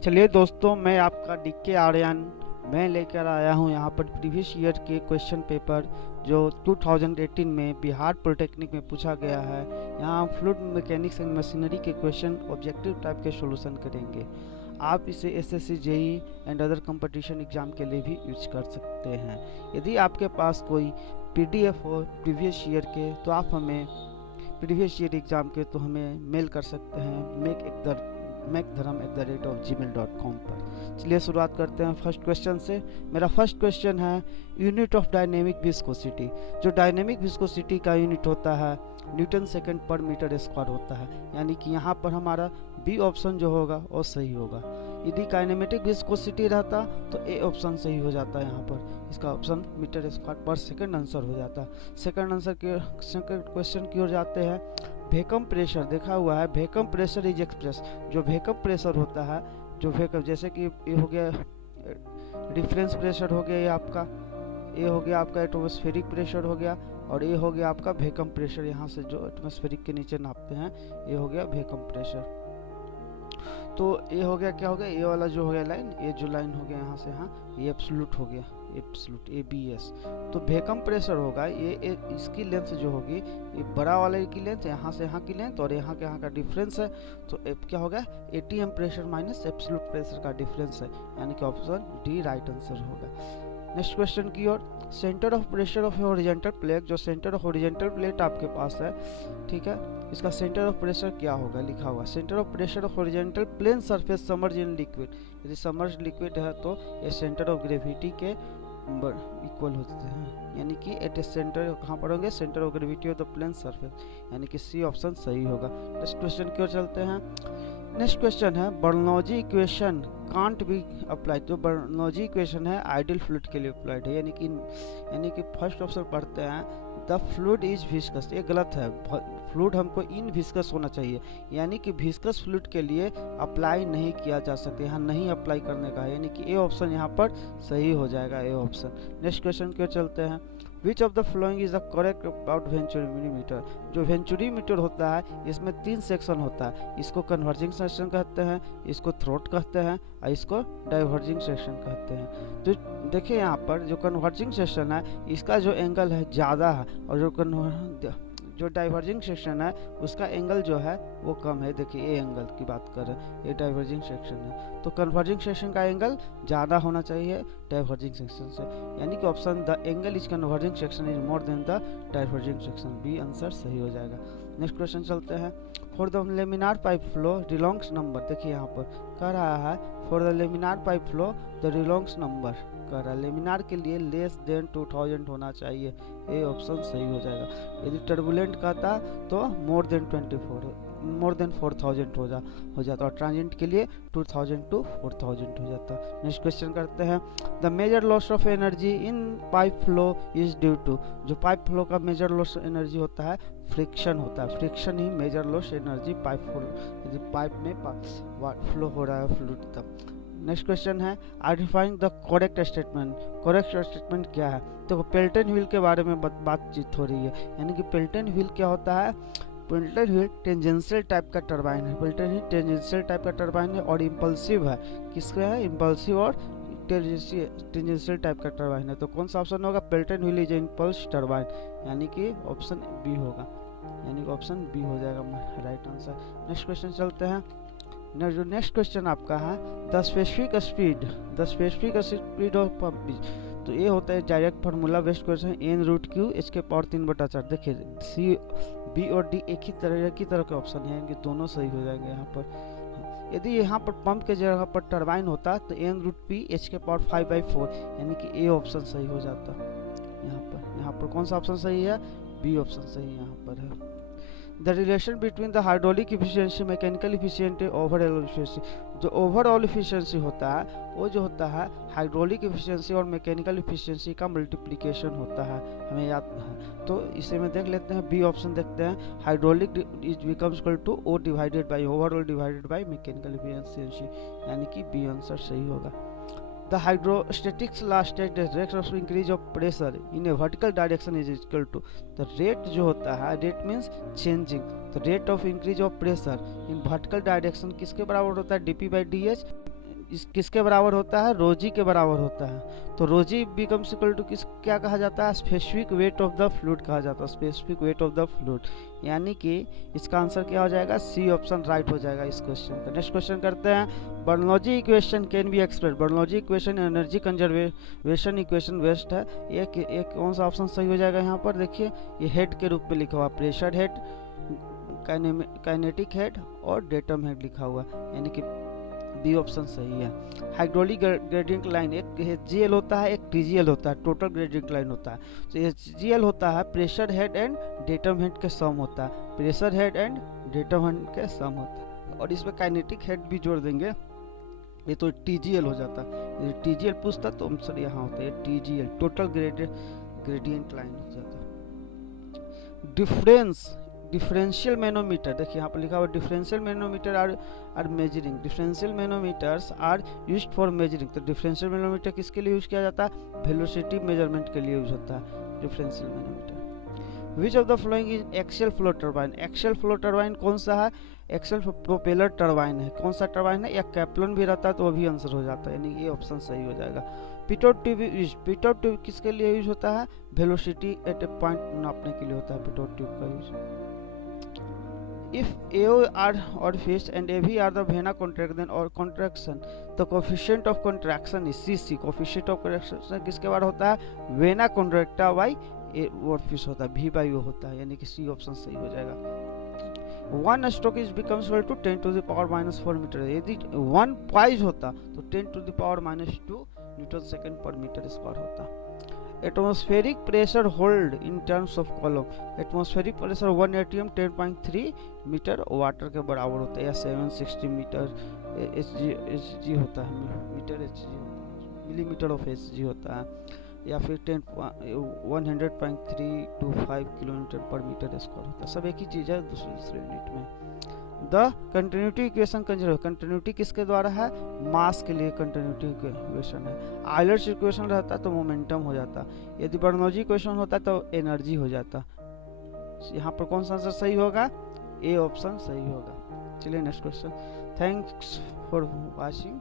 चलिए दोस्तों, मैं आपका डीके आर्यन मैं लेकर आया हूं यहाँ पर प्रीवियस ईयर के क्वेश्चन पेपर जो 2018 में बिहार पॉलिटेक्निक में पूछा गया है। यहाँ हम फ्लूइड मैकेनिक्स एंड मशीनरी के क्वेश्चन ऑब्जेक्टिव टाइप के सॉल्यूशन करेंगे। आप इसे SSC, JE and other competition exam के लिए भी यूज कर सकते हैं। यदि आपके पास कोई पीडीएफ हो प्रीवियस ईयर के तो आप हमें प्रीवियस ईयर एग्जाम के तो हमें मेल कर सकते हैं macdharam@gmail.com पर। चलिए शुरुआत करते हैं फर्स्ट क्वेश्चन से। मेरा फर्स्ट क्वेश्चन है यूनिट ऑफ डायनेमिक विस्कोसिटी। जो डायनेमिक विस्कोसिटी का यूनिट होता है न्यूटन सेकंड पर मीटर स्क्वायर होता है, यानी कि यहाँ पर हमारा बी ऑप्शन जो होगा वो सही होगा। यदि काइनेमेटिक विस्कोसिटी रहता तो ए ऑप्शन सही हो जाता है। यहाँ पर इसका ऑप्शन मीटर स्क्वायर पर सेकंड आंसर हो जाता है। सेकंड आंसर के सेकंड क्वेश्चन की ओर जाते हैं। वैक्यूम प्रेशर देखा हुआ है, वैक्यूम प्रेशर इज एक्सप्रेस। जो वैक्यूम प्रेशर होता है, जो वैक्यूम जैसे कि ये हो गया डिफरेंस प्रेशर हो गया, ये हो गया आपका एटमॉस्फेरिक प्रेशर हो गया, और ये हो गया आपका वैक्यूम प्रेशर। यहाँ से जो एटमॉस्फेरिक के नीचे नापते हैं ये हो गया वैक्यूम प्रेशर। तो ये हो गया, क्या हो गया, ये वाला जो हो गया लाइन, ये जो लाइन हो गया यहाँ से, हाँ ये एब्सोल्यूट हो गया, एब्सोल्यूट ABS। तो वैक्यूम प्रेशर होगा ये इसकी लेंथ जो होगी, ये बड़ा वाले की लेंथ यहाँ से यहाँ की लेंथ और यहाँ के यहाँ का डिफरेंस है। तो क्या होगा, ATM pressure minus absolute pressure का डिफरेंस है, यानी कि ऑप्शन डी राइट आंसर होगा। नेक्स्ट क्वेश्चन की ओर। Centre of pressure of horizontal plate, जो सेंटर ऑफ हॉरिजॉन्टल प्लेट आपके पास है, ठीक है, इसका सेंटर ऑफ प्रेशर क्या होगा, लिखा हुआ centre of pressure of horizontal plane surface submerge in liquid. यदि समर्ज लिक्विड है तो ये सेंटर ऑफ ग्रेविटी के इक्वल होते हैं, यानी कि एट ए सेंटर कहाँ पर होंगे, centre of gravity of the plane surface, यानी कि सी ऑप्शन सही होगा। नेक्स्ट क्वेश्चन की ओर चलते हैं। नेक्स्ट क्वेश्चन है Bernoulli equation can't be applied. जो बर्नौली इक्वेशन है आइडियल फ्लूइड के लिए अप्लाइड है, यानी कि फर्स्ट ऑप्शन पढ़ते हैं द फ्लूइड इज विस्कस। ये गलत है, फ्लूइड हमको इन विस्कस होना चाहिए, यानी कि विस्कस फ्लूइड के लिए अप्लाई नहीं किया जा सकता, यहाँ नहीं अप्लाई करने का है, यानी कि ए ऑप्शन यहाँ पर सही हो जाएगा, ए ऑप्शन। नेक्स्ट क्वेश्चन की ओर चलते हैं। Which of the following is the correct about venturimeter. जो वेंचुरीमीटर होता है इसमें 3 सेक्शन होता है, इसको कन्वर्जिंग सेक्शन कहते हैं, इसको थ्रोट कहते हैं और इसको डाइवर्जिंग सेक्शन कहते हैं। तो देखिए यहाँ पर जो कन्वर्जिंग सेक्शन है इसका जो एंगल है ज़्यादा है, और जो डाइवर्जिंग सेक्शन है उसका एंगल जो है वो कम है। देखिए ये एंगल की बात कर रहे हैं, ये डाइवर्जिंग सेक्शन है, तो कन्वर्जिंग सेक्शन का एंगल ज़्यादा होना चाहिए डाइवर्जिंग सेक्शन से, यानी कि option the angle is converging section is more than the diverging section, B answer सही हो जाएगा। नेक्स्ट क्वेश्चन चलते हैं। For the laminar pipe flow Reynolds number, देखिए यहाँ पर कह रहा है for the laminar pipe flow the Reynolds number कर रहा है, लेमिनार के लिए लेस देन 2000 होना चाहिए, ए ऑप्शन सही हो जाएगा। यदि टर्बुलेंट कहता तो मोर देन 4000 हो जाता, और ट्रांजिएंट के लिए 2000 to 4000 हो जाता। नेक्स्ट क्वेश्चन करते हैं। The major loss of energy in pipe flow is due to. जो पाइप फ्लो का मेजर लॉस एनर्जी होता है फ्रिक्शन होता है, फ्रिक्शन ही major loss energy pipe flow, यदि पाइप में फ्लो हो रहा है फ्लूइड तब। नेक्स्ट क्वेश्चन है identifying the correct statement. Correct statement क्या है, तो पेल्टन व्हील के बारे में बातचीत हो रही है, यानी कि पेल्टन व्हील क्या होता है, पेल्टन व्हील टेंजेंशियल टाइप का टरबाइन है, पेल्टन व्हील टेंजेंशियल टाइप का टरबाइन है और इम्पल्सिव है। किसका है, इम्पल्सिव और टेंजेंशियल टाइप का टरबाइन है, तो कौन सा ऑप्शन होगा, Pelton wheel is impulse turbine, यानी कि ऑप्शन बी होगा, यानी कि ऑप्शन बी हो जाएगा राइट आंसर। नेक्स्ट क्वेश्चन चलते हैं। जो नेक्स्ट क्वेश्चन आपका है the specific speed of pump. तो ये होता है direct formula based question, n root Q H के पावर 3/4। देखिए सी बी और डी एक ही तरह के ऑप्शन है, कि दोनों सही हो जाएंगे यहाँ पर। यदि यहाँ पर पंप के जगह पर टरबाइन होता तो n रूट पी एच के पावर 5/4, यानी कि ए ऑप्शन सही हो जाता। यहाँ पर कौन सा ऑप्शन सही है, बी ऑप्शन सही यहाँ पर है। The relation between the hydraulic efficiency mechanical efficiency overall efficiency. जो ओवरऑल इफिशियंसी होता है वो जो होता है हाइड्रोलिक इफिशियंसी और मैकेनिकल इफिशियंसी का मल्टीप्लिकेशन होता है, हमें याद है। तो इसे में देख लेते हैं, बी ऑप्शन देखते हैं, hydraulic is becomes equal to O divided by overall divided by mechanical efficiency, यानी कि बी आंसर सही होगा। The hydrostatics law states that rate of increase of pressure in a vertical direction is equal to the rate जो होता है, rate means changing, the rate of increase of pressure in vertical direction किसके बराबर होता है, dp by dh इस किसके बराबर होता है, रोजी के बराबर होता है। तो रोजी बिकम्स इक्वल टू किस क्या कहा जाता है, specific weight of the fluid कहा जाता है, specific weight of the fluid. यानी कि इसका आंसर क्या हो जाएगा, सी ऑप्शन राइट हो जाएगा इस क्वेश्चन का। नेक्स्ट क्वेश्चन करते हैं, Bernoulli equation can be express. Bernoulli equation energy conservation equation west है। एक कौन सा ऑप्शन सही हो जाएगा यहाँ पर, देखिए ये हेड के रूप में लिखा हुआ, प्रेशर हेड, काइनेटिक हेड और डेटम हेड लिखा हुआ, यानी कि बी ऑप्शन सही है। हाइड्रोलिक ग्रेडियंट लाइन, एक एचजीएल होता है, एक टीजीएल होता है, टोटल ग्रेडियंट लाइन होता है। तो एचजीएल होता है pressure head and datum head के सम होता है, pressure head and datum head के सम होता है। और इसमें काइनेटिक हेड भी जोड़ देंगे, ये तो टीजीएल हो जाता है। टीजीएल पूछता तो आंसर यहाँ होता है टीजीएल, टोटल ग्रेडियंट लाइन हो जाता है। डिफरेंशियल मैनोमीटर, देखिए यहाँ पर लिखा हुआ differential manometer are measuring, differential manometers are used for measuring. तो डिफरेंशियल मैनोमीटर किसके लिए यूज किया जाता है, वेलोसिटी मेजरमेंट के लिए यूज होता है differential manometer. Which of the following is axial flow turbine, axial flow turbine कौन सा है, एक्सियल प्रोपेलर टर्बाइन है। कौन सा टर्बाइन है, या कैप्लन भी रहता है तो वो भी आंसर हो जाता है, यानी ये ऑप्शन सही हो जाएगा। पिटोट ट्यूब किसके लिए यूज होता है, वेलोसिटी एट ए पॉइंट नापने के लिए होता है पिटोट ट्यूब का use. If AO are orifice and AV are the vena contraction or contraction, the coefficient of contraction is CC. coefficient of contraction किसके बारे होता है, वेना कॉन्ट्रैक्टा बाई orifice होता है, V बाई O होता है, यानी कि C ऑप्शन सही हो जाएगा। 1 stroke is becomes equal to 10 to the power -4 metre. यदि 1 पाइज होता तो 10 टू द पावर -2 न्यूटन सेकंड पर मीटर स्क्वायर होता। Atmospheric pressure hold in terms of column, atmospheric pressure 1 atm 10.3 metre water के बराबर होता है, या 760 मीटर एच होता है, metre H millimetre of H होता है, या फिर 100.325 किलोमीटर पर मीटर स्क्वायर होता है। सब एक ही चीज़ है, दूसरे यूनिट में। The continuity equation consider, continuity किसके द्वारा है, मास के लिए कंटिन्यूटी इक्वेशन है। आयलर्स इक्वेशन रहता तो मोमेंटम हो जाता, यदि बर्नौली इक्वेशन होता तो एनर्जी हो जाता। यहाँ पर कौन सा आंसर सही होगा, ए ऑप्शन सही होगा। चलिए next question. Thanks for watching.